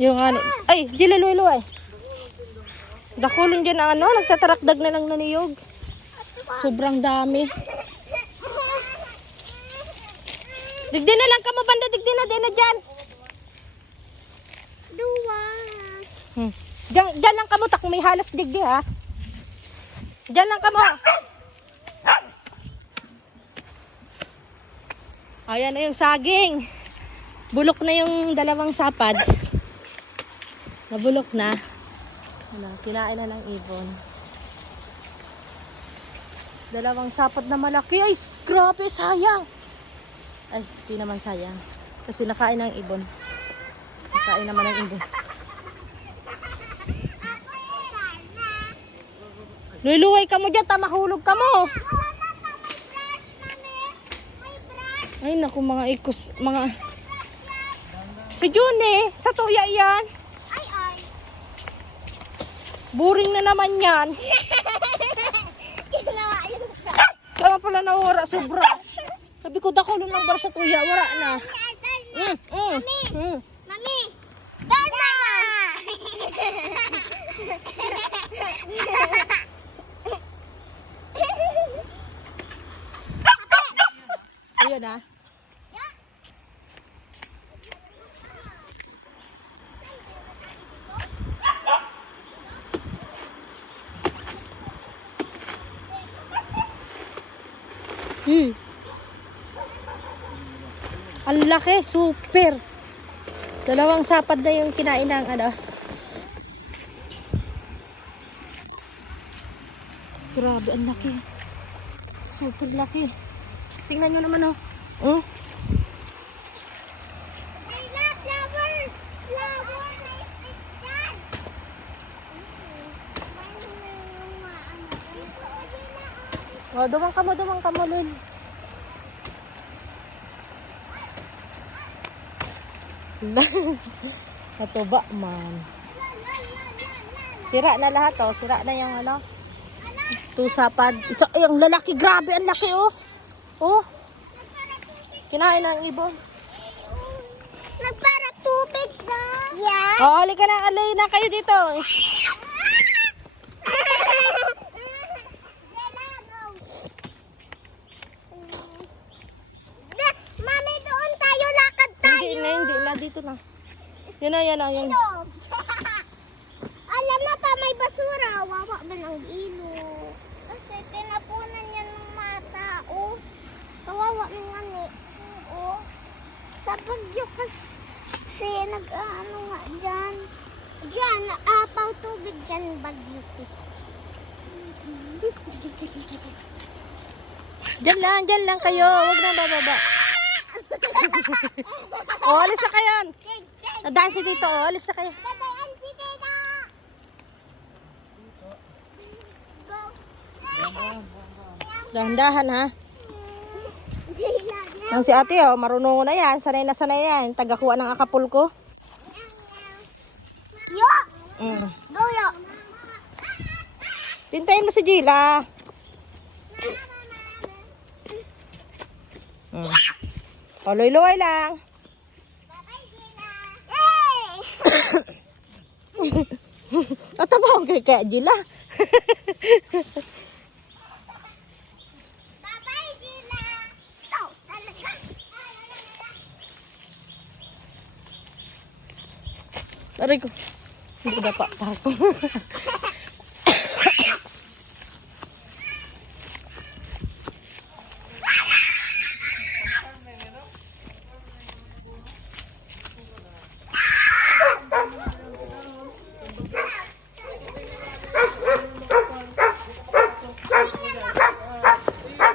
Yung ano, ay, jilalulo ay. Dakulon dyan ang ano, nagtatarakdag na lang na niyog. Sobrang dami. Digdi na lang ka mo banda, digdi na, din na dyan. Dua. Hmm. Diyan, diyan lang ka mo, tak may halas digdi ha. Diyan lang ka mo. Ayan na yung saging. Bulok na yung dalawang sapad. Nabulok na. Ano, kinain na ng ibon. Dalawang sapad na malaki. Ay, grabe, sayang. Ay, di naman sayang. Kasi nakain ng ibon. Nakain naman ng ibon. Luluway ka mo dyan, tamahulog ka mo. Ay, naku, mga ikos, mga... Si June, sa tuya yan. Boring na naman yan. Kaya pala nawara sa brush. Sabi ko, dakulon lang ba sa tuya, wala na. Mm, mm, mm. Hmm. Ang laki, super. Dalawang sapad na yung kinain ng ano. Grabe, ang laki. Super laki. Tingnan nyo naman oh. Oh, oh dumang ka mo, dumang ka mo, Lul. Natuba man. Sira na lahat oh. Sira na yung ano. Tusapad. Isa, ay, ang lalaki. Grabe, ang laki oh. Oh. Kinain ng ibon. Nagpara tubig na. Yeah. Oh, halika na. Alay na kayo dito. Dito na. Yan na, yan na. Yan. Ito. Alam na pa may basura. Wawa ba ng ilo? Kasi tinapunan niya ng mga tao. Kawawa ng ngani. Oo. Sa bagyo kasi nag-ano nga dyan. Dyan, apaw tubig dyan bagyo kasi. Diyan lang, diyan lang kayo. Huwag na bababa. Oh, alis na kayo. Nadansi dito, oh. Alis na kayo. Si! Dahan-dahan, ha. Ang si ate, oh, marunong na yan. Sanay na sanay yan. Tagakuha ng akapulko. Yo! Mm. Go, yo! Tintayin mo si Gila. Mm. O, luy-luy lang. Babay, Gila. Yay! Ata ba ang kay Kaya Gila? Babay, Gila. Go, talaga. Aray ko. Hindi ko dapat pa ako.